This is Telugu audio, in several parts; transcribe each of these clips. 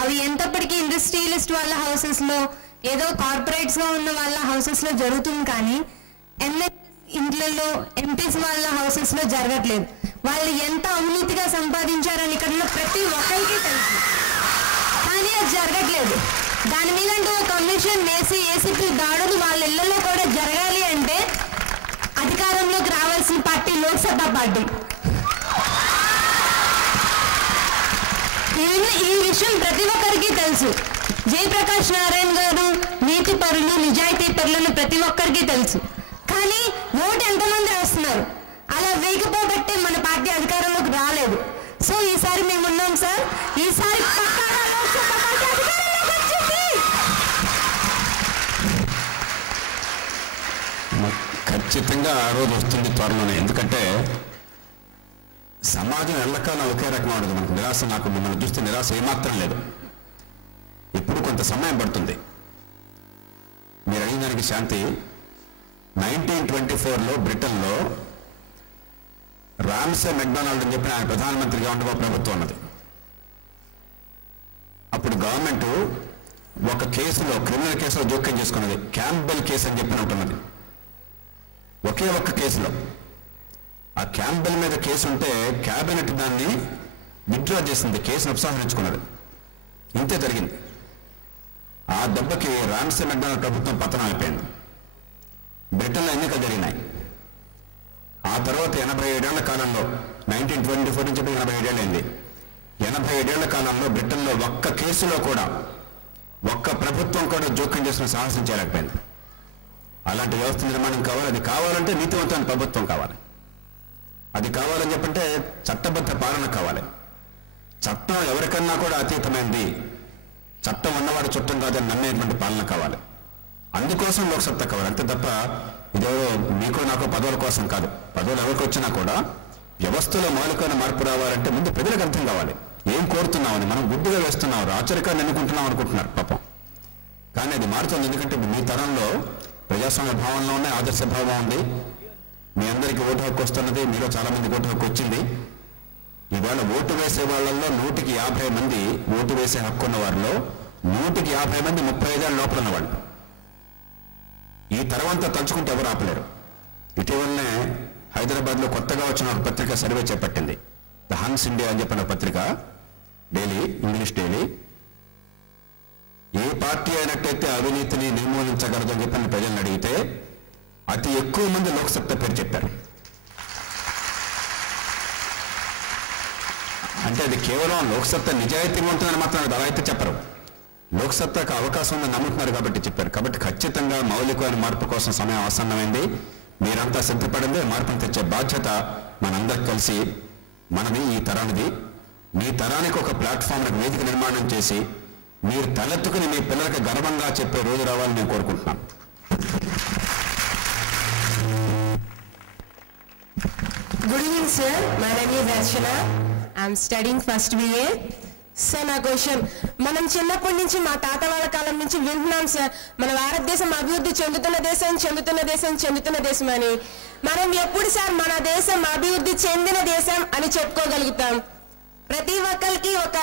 అవి ఎంతప్పటికీ ఇండస్ట్రియలిస్ట్ వాళ్ళ హౌసెస్లో ఏదో కార్పొరేట్స్గా ఉన్న వాళ్ళ హౌసెస్లో జరుగుతుంది, కానీ ఎంఎస్ ఇంట్లలో ఎంపీస్ వాళ్ళ హౌసెస్లో జరగట్లేదు. వాళ్ళు ఎంత అవినీతిగా సంపాదించారని ఇక్కడ ఉన్న ప్రతి ఒక్కరికి తెలుసు, కానీ అది జరగట్లేదు. దాని మీద కమిషన్ వేసి ఏసీపీ దాడులు వాళ్ళ ఇళ్లలో కూడా జరగాలి అంటే అధికారంలోకి రావాల్సిన పార్టీ లోక్సభ పార్టీ. ఈ విషయం ప్రతి ఒక్కరికి తెలుసు. జయప్రకాష్ నారాయణ గారు నీతి పరులు, నిజాయితీ పరులను ప్రతి ఒక్కరికి తెలుసు, కానీ ఓటు ఎంతమంది వేస్తున్నారు? అలా వేయకపోబట్టే మన పార్టీ అధికారంలోకి రాలేదు. సో ఈసారి మేము ఉన్నాం సార్, ఈసారి ఖచ్చితంగా ఆ రోజు వస్తుంది త్వరలోనే. ఎందుకంటే సమాజం ఎల్లకాలం ఒకే రకంగా ఉండదు. మనకు నిరాశ, నాకు మిమ్మల్ని చూస్తే నిరాశ ఏమాత్రం లేదు. ఇప్పుడు కొంత సమయం పడుతుంది. మీరు అడిగిన దానికి శాంతి, 1924లో బ్రిటన్లో రామ్సే మెక్డొనాల్డ్ అని చెప్పి ఆయన ప్రధానమంత్రిగా ఉండగా ప్రభుత్వం ఉన్నది. అప్పుడు గవర్నమెంట్ ఒక కేసులో, క్రిమినల్ కేసులో జోక్యం చేసుకున్నది. క్యాంబెల్ కేసు అని చెప్పి ఉంటున్నది. ఒకే ఒక్క కేసులో ఆ క్యాంబెల్ మీద కేసు ఉంటే క్యాబినెట్ దాన్ని విత్డ్రా చేసింది, కేసును ఉపసంహరించుకున్నది. ఇంతే జరిగింది. ఆ దెబ్బకి రామ్సే మెక్డొనాల్డ్ ప్రభుత్వం పతనం అయిపోయింది. బ్రిటన్లో ఎన్నికలు జరిగినాయి. ఆ తర్వాత 87 ఏళ్ల కాలంలో, 1924 నుంచి 87 ఏళ్ళైంది. 87 ఏళ్ల కాలంలో బ్రిటన్లో ఒక్క కేసులో కూడా ఒక్క ప్రభుత్వం కూడా జోక్యం చేసుకుని సాహసం చేయలేకపోయింది. అలాంటి వ్యవస్థ నిర్మాణం కావాలి. అది కావాలంటే నీతివంతమైన ప్రభుత్వం కావాలి. అది కావాలని చెప్పంటే చట్టబద్ధ పాలన కావాలి. చట్టం ఎవరికన్నా కూడా అతీతమైంది. చట్టం ఉన్నవాడు చుట్టం కాదని నమ్మేటువంటి పాలన కావాలి. అందుకోసం లోక్సత్తా కావాలి. అంతే తప్ప ఇదేవో మీకో నాకో పదవుల కోసం కాదు. పదవులు ఎవరికి వచ్చినా కూడా వ్యవస్థలో మౌలికమైన మార్పు రావాలంటే ముందు ప్రజలకు అర్థం కావాలి. ఏం కోరుతున్నామని. మనం గుడ్డుగా వేస్తున్నాం, ఆచరికాన్ని ఎన్నుకుంటున్నాం అనుకుంటున్నారు పాపం. కానీ అది మారుతుంది. ఎందుకంటే మీ తరంలో ప్రజాస్వామ్య భావంలో ఉన్న ఆదర్శ భావం ఉంది. మీ అందరికీ ఓటు హక్కు వస్తున్నది. మీలో చాలా మందికి ఓటు హక్కు వచ్చింది. ఇవాళ ఓటు వేసే వాళ్ళల్లో 150 మంది ఓటు వేసే హక్కు ఉన్న వారిలో 150 మంది 35 ఏళ్ళ లోపల ఉన్నవాళ్ళు. ఈ తరవంతా తలుచుకుంటే ఎవరు ఆపలేరు. ఇటీవలనే హైదరాబాద్లో కొత్తగా వచ్చిన ఒక పత్రిక సర్వే చేపట్టింది. ద హన్స్ ఇండియా అని చెప్పిన పత్రిక, డైలీ, ఇంగ్లీష్ డైలీ. ఏ పార్టీ అయినట్టయితే అవినీతిని నిర్మూలించగలదని చెప్పిన ప్రజలను అడిగితే అతి ఎక్కువ మంది లోక్సత్తా పేరు చెప్పారు. అంటే అది కేవలం లోక్సత్తా నిజాయితీగా ఉంటుందని మాత్రం అలా అయితే చెప్పరు. లోక్సత్తాకు అవకాశం ఉందని నమ్ముతున్నారు కాబట్టి చెప్పారు. కాబట్టి ఖచ్చితంగా మౌలికమైన మార్పు కోసం సమయం ఆసన్నమైంది. మీరంతా సిద్ధపడింది. మార్పును తెచ్చే బాధ్యత మనందరికి కలిసి మనది, ఈ తరానిది. మీ తరానికి ఒక ప్లాట్ఫామ్కి వేదిక నిర్మాణం చేసి మీరు తలెత్తుకుని మీ పిల్లలకి గర్వంగా చెప్పే రోజు రావాలని నేను కోరుకుంటున్నాను. Good evening sir, my name is Archana. I'm studying first BA. Sir నా క్వశ్చన్, మనం చిన్నప్పటి నుంచి మా తాత వాళ్ళ కాలం నుంచి వింటున్నాం సార్, మన భారతదేశం అభివృద్ధి చెందుతున్న దేశం, చెందుతున్న దేశం, చెందుతున్న దేశం అని. మనం ఎప్పుడు సార్ మన దేశం అభివృద్ధి చెందిన దేశం అని చెప్పుకోగలుగుతాం? ప్రతి ఒక్కరికి ఒక,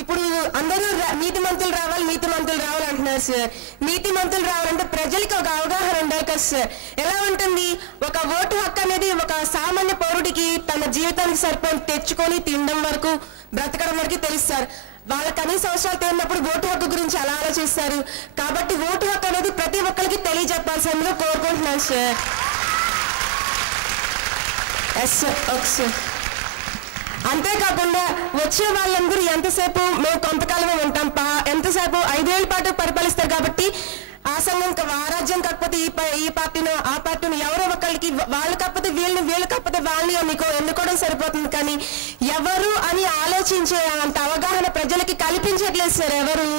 ఇప్పుడు అందరూ నీతి మంత్రులు రావాలి, నీతి మంత్రులు రావాలి అంటున్నారు సార్. నీతి మంత్రులు రావాలంటే ప్రజలకి ఒక అవగాహన ఉండాలి కదా సార్. ఎలా ఉంటుంది? ఒక ఓటు హక్కు అనేది ఒక సామాన్య పౌరుడికి తన జీవితానికి సరిపోయి తెచ్చుకొని తినడం వరకు, బ్రతకడం వరకు తెలుసు సార్. వాళ్ళ కనీస అవసరాలు తెలియనప్పుడు ఓటు హక్కు గురించి అలా ఆలోచిస్తారు. కాబట్టి ఓటు హక్కు అనేది ప్రతి ఒక్కరికి తెలియజెప్పాల్సిందిగా కోరుకుంటున్నాను sir. Yes sir, okay sir. అంతేకాకుండా వచ్చే వాళ్ళందరూ ఎంతసేపు మేము కొంతకాలమే ఉంటాం, ఎంతసేపు 5 ఏళ్ళ పాటు పరిపాలిస్తారు. కాబట్టి ఆ సంఘం ఆ రాజ్యం కాకపోతే ఈ పార్టీనో ఆ పార్టీనో ఎవరో ఒకరికి, వాళ్ళు కాకపోతే వీళ్ళని, వీళ్ళు కాకపోతే వాళ్ళని ఎన్నుకోవడం సరిపోతుంది. కానీ ఎవరు అని ఆలోచించే అంత అవగాహన ప్రజలకి కల్పించట్లేదు సార్. ఎవరు?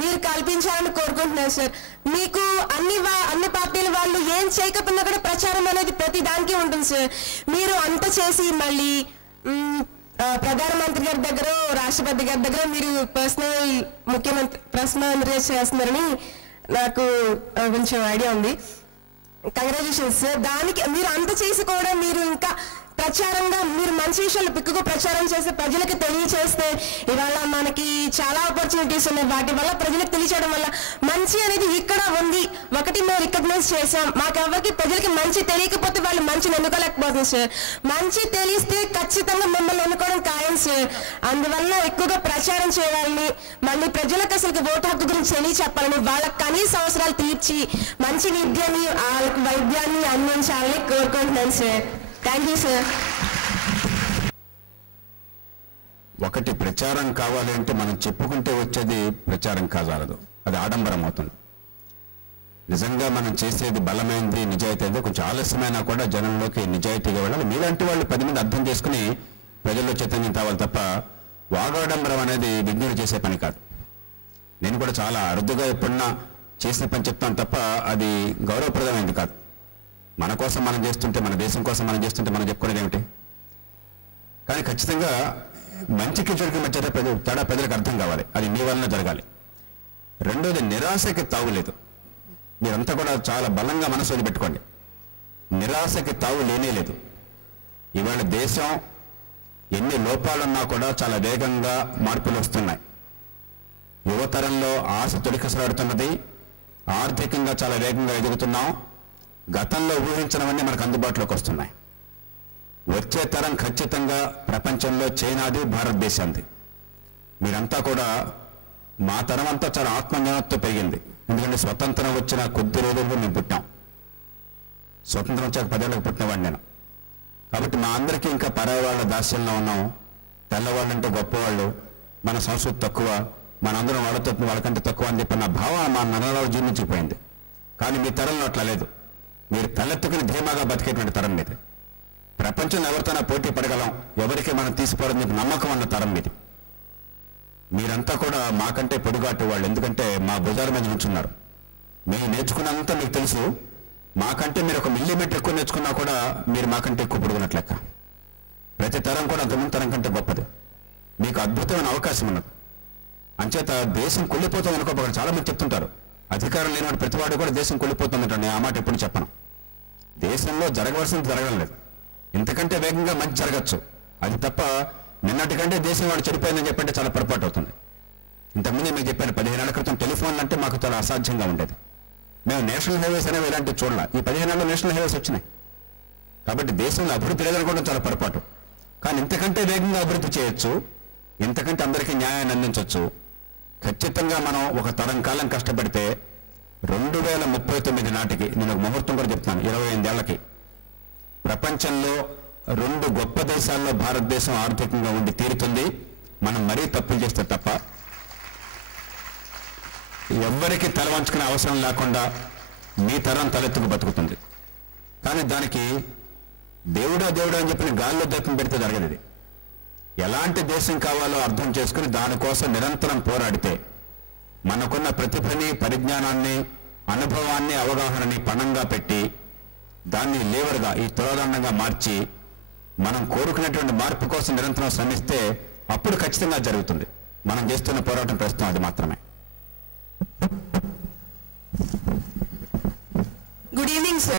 మీరు కల్పించాలని కోరుకుంటున్నారు సార్. మీకు అన్ని పార్టీల వాళ్ళు ఏం చేయకపోయినా కూడా ప్రచారం అనేది ప్రతి దానికి ఉంటుంది సార్. మీరు అంత చేసి మళ్ళీ ప్రధానమంత్రి గారి దగ్గర, రాష్ట్రపతి గారి దగ్గర మీరు పర్సనల్ ప్రధానమంత్రి చేస్తున్నారని నాకు కొంచెం ఐడియా ఉంది. Congratulations sir. దానికి మీరు అంత చేసి కూడా మీరు ఇంకా ప్రచారంగా మీరు మంచి విషయాలు ఎక్కువగా ప్రచారం చేస్తే ప్రజలకు తెలియచేస్తే ఇవాళ మనకి చాలా ఆపర్చునిటీస్ ఉన్నాయి. వాటి వల్ల ప్రజలకు తెలియచేయడం వల్ల మంచి అనేది ఇక్కడ ఉంది. ఒకటి మేము రికగ్నైజ్ చేసాం. మాకెవరికి ప్రజలకి మంచి తెలియకపోతే వాళ్ళు మంచిని ఎన్నుకోలేకపోతుంది సార్. మంచి తెలిస్తే ఖచ్చితంగా మిమ్మల్ని ఎన్నుకోవడం ఖాయం సార్. అందువల్ల ఎక్కువగా ప్రచారం చేయాలని, మళ్ళీ ప్రజలకు అసలు ఓటు హక్కు గురించి తెలియచెప్పాలని, వాళ్ళ కనీస అవసరాలు తీర్చి మంచి విద్యని వాళ్ళకి వైద్యాన్ని అందించాలని కోరుకుంటున్నాను సార్. Thank you sir. ఒకటి ప్రచారం కావాలి అంటే మనం చెప్పుకుంటే వచ్చేది ప్రచారం కాజాలదు, అది ఆడంబరం అవుతుంది. నిజంగా మనం చేసేది బలమైంది, నిజాయితీ అయితే కొంచెం ఆలస్యమైనా కూడా జనంలోకి నిజాయితీగా వెళ్ళాలి. మీలాంటి వాళ్ళు 10 మంది అర్థం చేసుకుని ప్రజల్లో చైతన్యం కావాలి తప్ప వాగాడంబరం అనేది విజ్ఞులు చేసే పని కాదు. నేను కూడా చాలా అరుదుగా ఎప్పుడన్నా చేసిన పని చెప్తాను తప్ప అది గౌరవప్రదమైంది కాదు. మన కోసం మనం చేస్తుంటే, మన దేశం కోసం మనం చేస్తుంటే మనం చెప్పుకునేది ఏమిటి? కానీ ఖచ్చితంగా మంచికి చెడుకి మధ్య తేడా ప్రజలకు అర్థం కావాలి. అది మీ వలన జరగాలి. రెండోది, నిరాశకి తావులేదు. మీరంతా కూడా చాలా బలంగా మనసు వదిలిపెట్టుకోండి. నిరాశకి తావు లేనే లేదు. ఇవాళ దేశం ఎన్ని లోపాలున్నా కూడా చాలా వేగంగా మార్పులు వస్తున్నాయి. యువతరంలో ఆశ తొలికసలాడుతున్నది. ఆర్థికంగా చాలా వేగంగా ఎదుగుతున్నాం. గతంలో ఊహించినవన్నీ మనకు అందుబాటులోకి వస్తున్నాయి. వచ్చే తరం ఖచ్చితంగా ప్రపంచంలో చైనాది, భారతదేశాంది. మీరంతా కూడా, మా తరం అంతా చాలా ఆత్మజ్ఞానంతో పెరిగింది. ఎందుకంటే స్వతంత్రం వచ్చిన కొద్ది రోజుల్లో మేము పుట్టాం. స్వతంత్రం వచ్చాక 10 ఏళ్ళకి పుట్టినవాడిని నేను. కాబట్టి మా అందరికీ ఇంకా పరాయి వాళ్ళ దాస్యంలో ఉన్నాం. తెల్లవాళ్ళంటే గొప్పవాళ్ళు, మన సంస్కృతి తక్కువ, మనందరం వాళ్ళకంటే తక్కువ అని చెప్పి నా భావం మా నరలో జీర్ణించిపోయింది. కానీ మీ తరంలో అట్లా లేదు. మీరు తలెత్తుకుని ధీమాగా బతికేటువంటి తరం మీది. ప్రపంచంలో ఎవరితోనా పోటీ పడగలం, ఎవరికి మనం తీసిపోవడం చెప్పి నమ్మకం అన్న తరం మీది. మీరంతా కూడా మాకంటే పొడుగాటు వాళ్ళు. ఎందుకంటే మా భుజాల మీద ఉంచున్నారు. మేము నేర్చుకున్నంత మీకు తెలుసు. మాకంటే మీరు 1 మిల్లీమీటర్ ఎక్కువ నేర్చుకున్నా కూడా మీరు మాకంటే ఎక్కువ పొడుగున్నట్లు లెక్క. ప్రతి తరం కూడా అంతకుముందు తరం కంటే గొప్పది. మీకు అద్భుతమైన అవకాశం ఉన్నది. అంచేత దేశం కొల్లిపోతుంది అనుకోకపోతే చాలా మంది చెప్తుంటారు. అధికారం లేనివాడు ప్రతివాడు కూడా దేశం కొల్లిపోతుందంట. నేను ఆ మాట ఎప్పుడు చెప్పను. దేశంలో జరగవలసింది జరగడం లేదు. ఇంతకంటే వేగంగా మంచి జరగచ్చు. అది తప్ప నిన్నటికంటే దేశం వాడు చెడిపోయిందని చెప్పంటే చాలా పొరపాటు అవుతుంది. ఇంతకుముందే మీకు చెప్పాను, 15 ఏళ్ల క్రితం టెలిఫోన్లు అంటే మాకు చాలా అసాధ్యంగా ఉండేది. మేము నేషనల్ హైవేస్ అనేవి ఇలాంటివి చూడాలి. ఈ 15 ఏళ్ళలో నేషనల్ హైవేస్ వచ్చినాయి. కాబట్టి దేశంలో అభివృద్ధి లేదనుకోవడం చాలా పొరపాటు. కానీ ఇంతకంటే వేగంగా అభివృద్ధి చేయొచ్చు. ఇంతకంటే అందరికీ న్యాయాన్ని అందించవచ్చు. ఖచ్చితంగా మనం ఒక తరం కాలం కష్టపడితే 2039 నాటికి, నేను ఒక ముహూర్తం కూడా చెప్తాను, 25 ఏళ్లకి ప్రపంచంలో 2 గొప్ప దేశాల్లో భారతదేశం ఆర్థికంగా ఉండి తీరుతుంది. మనం మరీ తప్పులు చేస్తే తప్ప ఎవ్వరికి తల వంచుకునే అవసరం లేకుండా మీ తరం తలెత్తుకు బతుకుతుంది. కానీ దానికి దేవుడా అని చెప్పిన గాల్లో దీపం పెడితే జరగదు. ఇది ఎలాంటి దేశం కావాలో అర్థం చేసుకుని దానికోసం నిరంతరం పోరాడితే మనకున్న ప్రతిభని, పరిజ్ఞానాన్ని, అనుభవాన్ని, అవగాహనని పణంగా పెట్టి దాన్ని లేవర్గా, ఈ తులాదండంగా మార్చి మనం కోరుకునేటువంటి మార్పు కోసం నిరంతరం శ్రమిస్తే అప్పుడు ఖచ్చితంగా జరుగుతుంది. మనం చేస్తున్న పోరాటం ప్రస్తుతం అది మాత్రమే. Good evening sir.